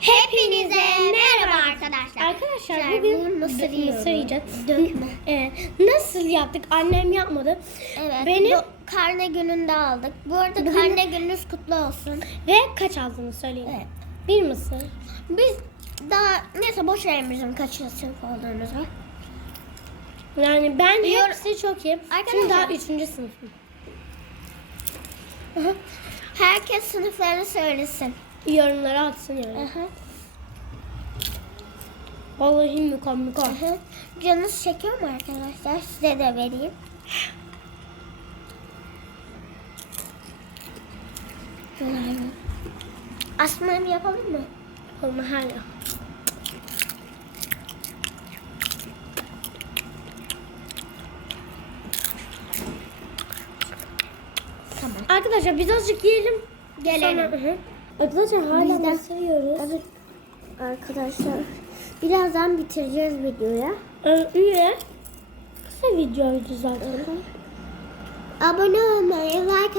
Hepinize merhaba arkadaşlar. Arkadaşlar bugün yiyorum. mısır yiyeceğiz. Dökme. Ee, nasıl yaptık? Annem yapmadı. Evet. Benim- karne gününde aldık. Bu arada Bugün- karne gününüz kutlu olsun. Ve kaç aldığını söyleyin. Evet. Bir mısır. Biz daha neyse boş verin bizim kaç sınıf olduğumuzu. Yani ben Yor- hepsi çok iyi. Arkadaşlar- Şimdi daha üçüncü sınıfım. Herkes sınıflarını söylesin. Yorumlara atsın yani. Aha, Vallahi mükemmel. aha. Canınız çekiyor mu arkadaşlar? Size de vereyim. Şöyle. Asmam yapalım mı? Olma hala. Tamam. Arkadaşlar biz azıcık yiyelim. Gelelim. Sonra- hı. Arkadaşlar hala Bizden- mısır yiyoruz. Evet arkadaşlar birazdan bitireceğiz videoyu. Ee, iyi. Kısa videoydu zaten. Abone olmayı, like